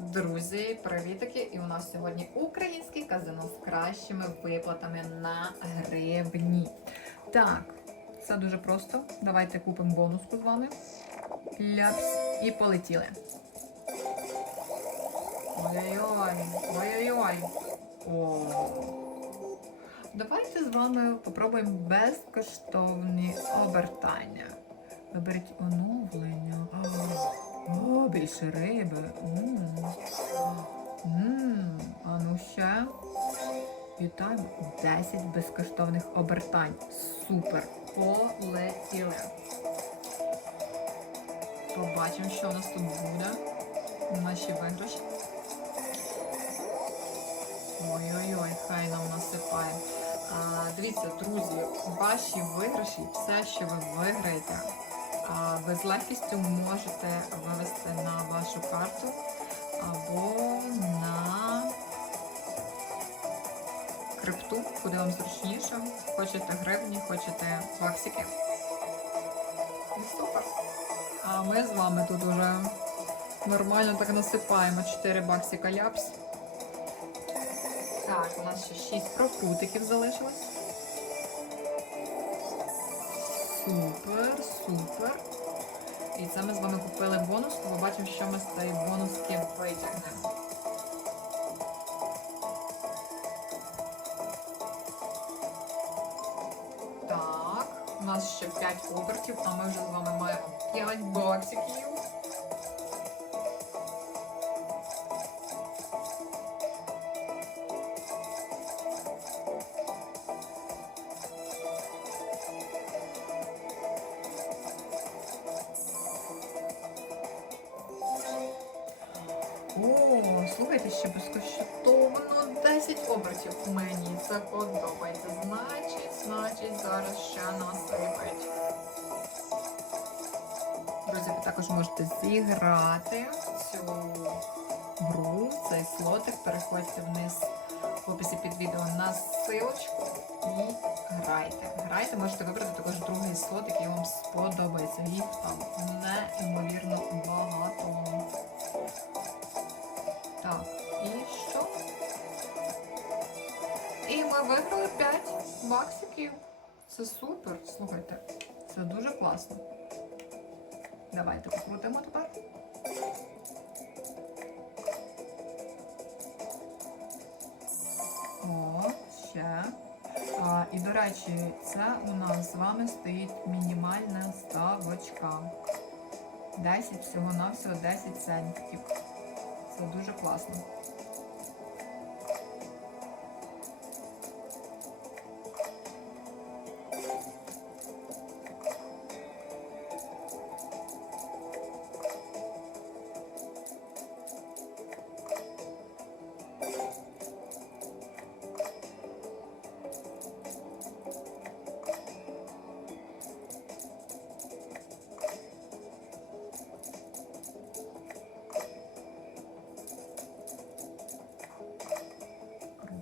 Друзі, привітики! І у нас сьогодні українське казино з кращими виплатами на гривні. Так, все дуже просто. Давайте купимо бонуску з вами. Ляпс. І полетіли. Ой-ой-ой, ой-ой-ой. Давайте з вами попробуємо безкоштовні обертання. Виберіть оновлення. О, більше риби. А ну ще. Вітаємо. 10 безкоштовних обертань. Супер. Полетіли. Побачимо, що у нас тут буде. Наші виграші. Ой-ой-ой, хай нам насипає. А, дивіться, друзі, ваші виграші, все, що ви виграєте, ви з легкістю можете вивести на вашу карту або на крипту, куди вам зручніше. Хочете гривні, хочете баксики. І супер. А ми з вами тут уже нормально так насипаємо 4 баксика ляпс. Так, у нас ще 6 прокрутиків залишилось. Супер, супер. І це ми з вами купили бонус, побачимо, що ми з цієї бонуски витягнемо. Так, у нас ще 5 обертів, а ми вже з вами маємо 5 боксиків. О, слухайте, ще безкоштовно 10 обертів. Мені це подобається. Значить, значить, зараз ще насипать. Друзі, ви також можете зіграти цю гру, цей слотик. Переходьте вниз в описі під відео на ссылочку і грайте. Грайте, можете вибрати також другий слот, який вам сподобається. Їх там неймовірно багато. Так, і що? І ми виграли 5 баксиків. Це супер. Слухайте, це дуже класно. Давайте покрутимо тепер. О, ще. А, і, до речі, це у нас з вами стоїть мінімальна ставочка. 10 всього-навсього 10 центів. Це дуже класно.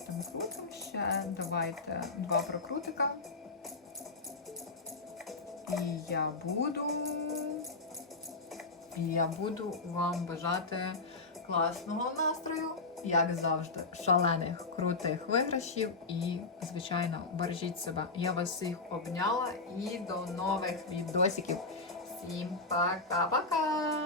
Крутим, крутим. Ще давайте два прокрутика. І я буду. І я буду вам бажати класного настрою, як завжди, шалених, крутих виграшів і, звичайно, бережіть себе. Я вас всіх обняла і до нових відосиків. Всім пока-пока!